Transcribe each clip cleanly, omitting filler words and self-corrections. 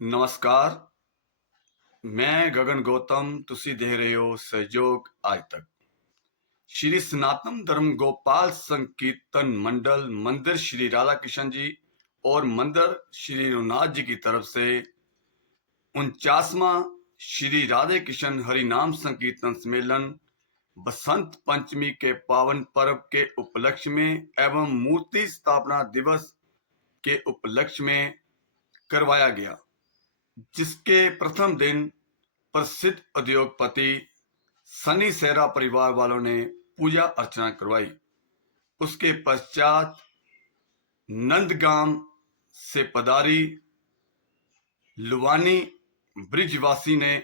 नमस्कार, मैं गगन गौतम। तुसी देख रहे हो सहयोग आज तक। श्री सनातन धर्म गोपाल संकीर्तन मंडल मंदिर श्री राधा कृष्ण जी और मंदिर श्री रघुनाथ जी की तरफ से 49वां श्री राधे कृष्ण हरिनाम संकीर्तन सम्मेलन बसंत पंचमी के पावन पर्व के उपलक्ष्य में एवं मूर्ति स्थापना दिवस के उपलक्ष्य में करवाया गया, जिसके प्रथम दिन प्रसिद्ध उद्योगपति सनी सेहरा परिवार वालों ने पूजा अर्चना करवाई। उसके पश्चात नंदगांव से पधारी लुवानी ब्रिजवासी ने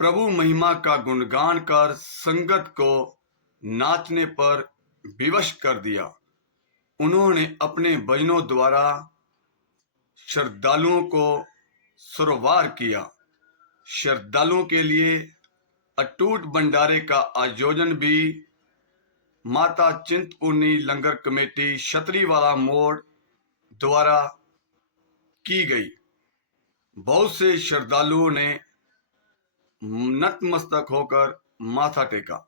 प्रभु महिमा का गुणगान कर संगत को नाचने पर विवश कर दिया। उन्होंने अपने भजनों द्वारा श्रद्धालुओं को सरोवार किया। श्रद्धालुओं के लिए अटूट भंडारे का आयोजन भी माता चिंतपूर्णी लंगर कमेटी छतरीवाला मोड़ द्वारा की गई। बहुत से श्रद्धालुओं ने नतमस्तक होकर माथा टेका।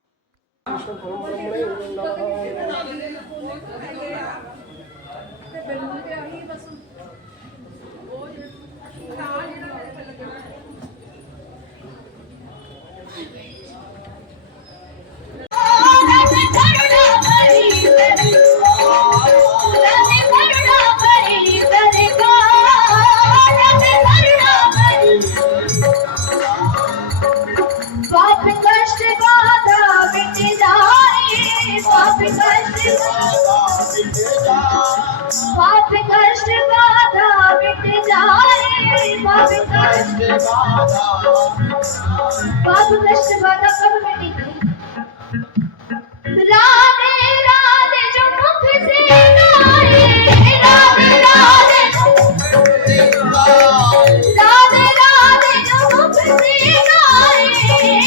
पाप कष्ट बाधा कब मिटेगी? राधे राधे जो मुख से गाए, राधे राधे राधे राधे जो मुख से गाए,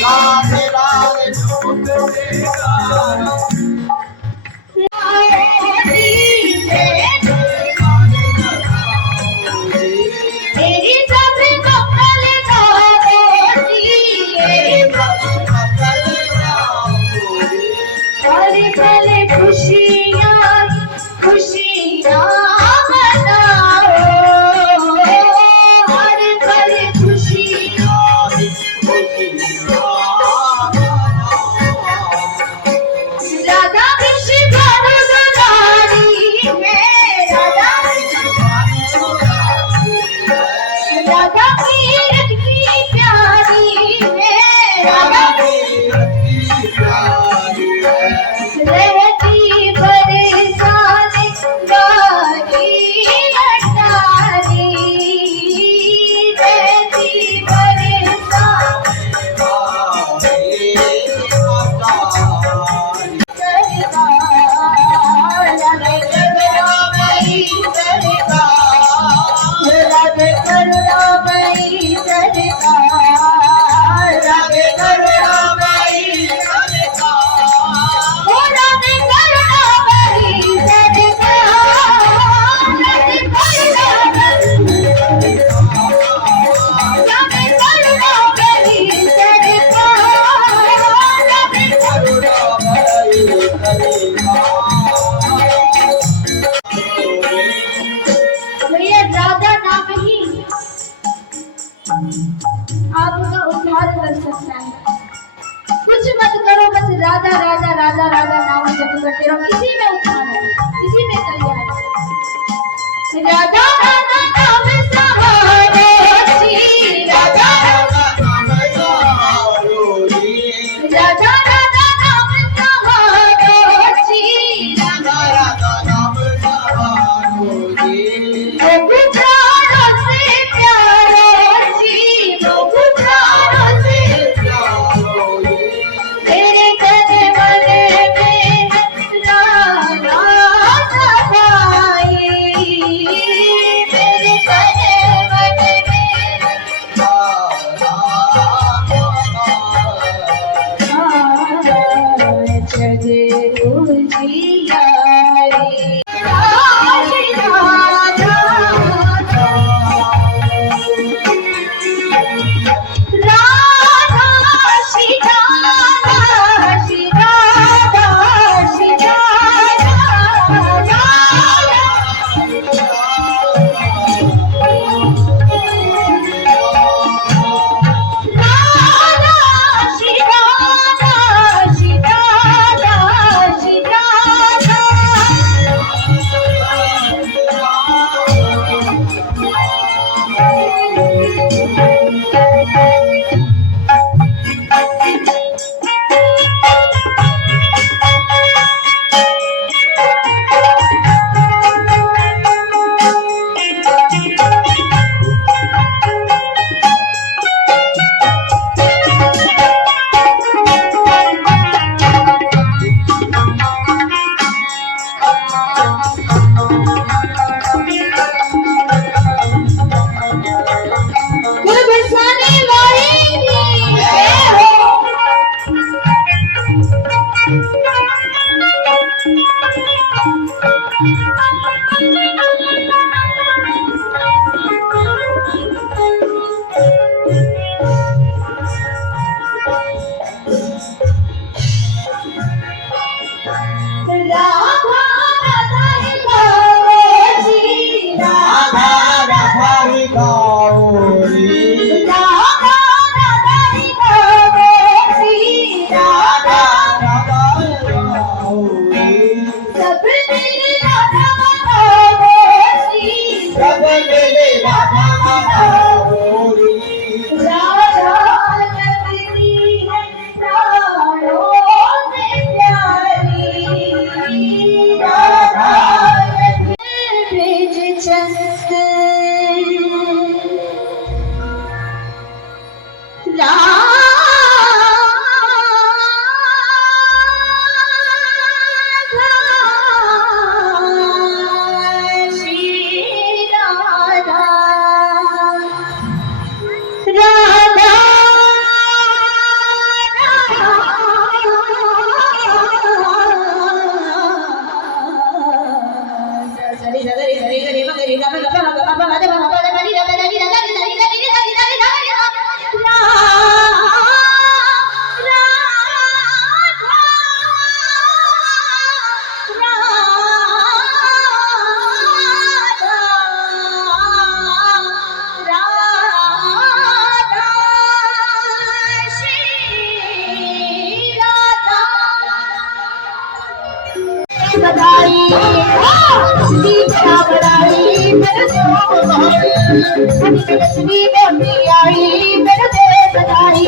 राधे राधे जो मुख से गाए। आपका उद्धार कर सकता है। कुछ मत करो, बस राधा राधा राधा राधा नाम जप करते रहो। इसी में उद्धार है, इसी में कल्याण है। राधा राधा नाम सहारो जी, राधा राधा नाम सहारो जी, राधा राधा नाम सहारो जी, राधा राधा नाम सहारो जी। राधा राधा ही गाओ जी, राधा राधा ही गाओ रे, राधा राधा ही गाओ जी, राधा राधा ही गाओ रे, सब मेरे राधा गाओ जी, सब मेरे राधा गाओ रे, राधा लगती है प्राणों से प्यारी, राधा ब्रिज चंद राधा श्री राधा राधा बधाई दीपरा बधाई मेरे को बधाई लक्ष्मी मोती आई मेरे को बधाई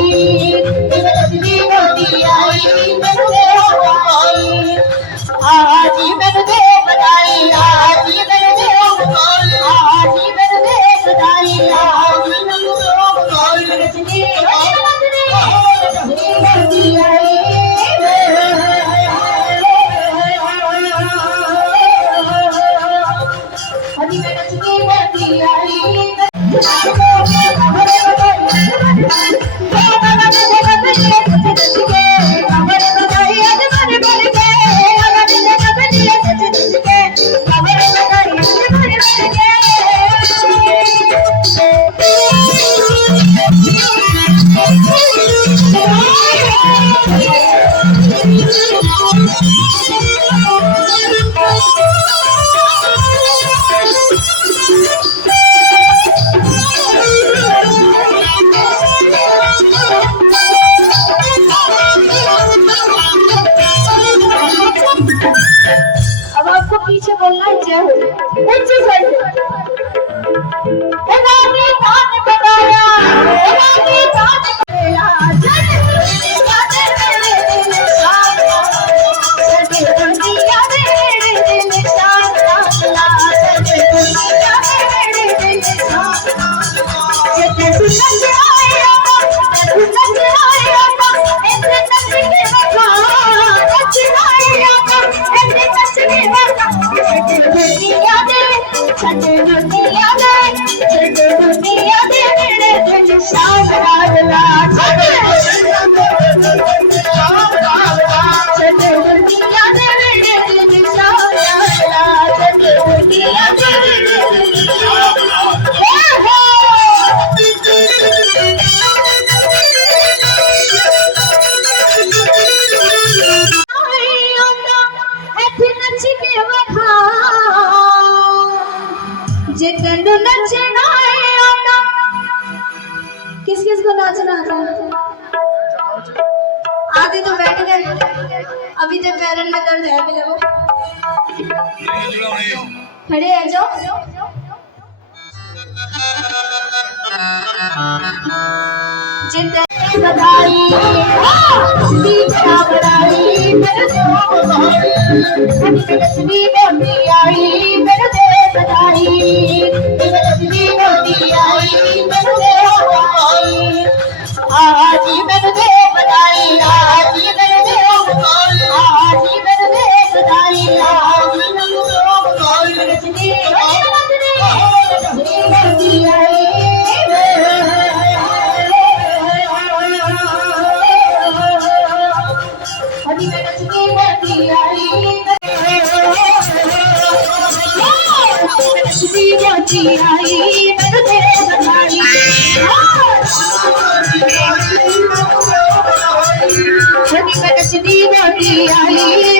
लक्ष्मी मोती आई मेरे को बधाई आज मेरे को बधाई आज मेरे को बधाई आज मेरे को बधाई आज मेरे को बधाई लक्ष्मी मोती आई हरी मैं लक्ष्मी मोती आई अब आपको पीछे बोलना है जय हो ऊंची साइड रानी कान बताया रानी कान बताया किस किस को नाचना आता है? आधे तो बैठ गए, अभी तक पैरन में दर्द है भी लगो खड़े आ जाओ बधाई दीपरा बधाई मेरे को बधाई लक्ष्मी मोती आई मेरे को बधाई लक्ष्मी मोती आई मेरे को बधाई आज मेरे को बधाई आज मेरे को बधाई आज मेरे को बधाई आज मेरे को बधाई लक्ष्मी मोती आई हरी मैं लक्ष्मी मोती आई दीवती आई मैं तुझे बधाई छोटी मैं दीवती आई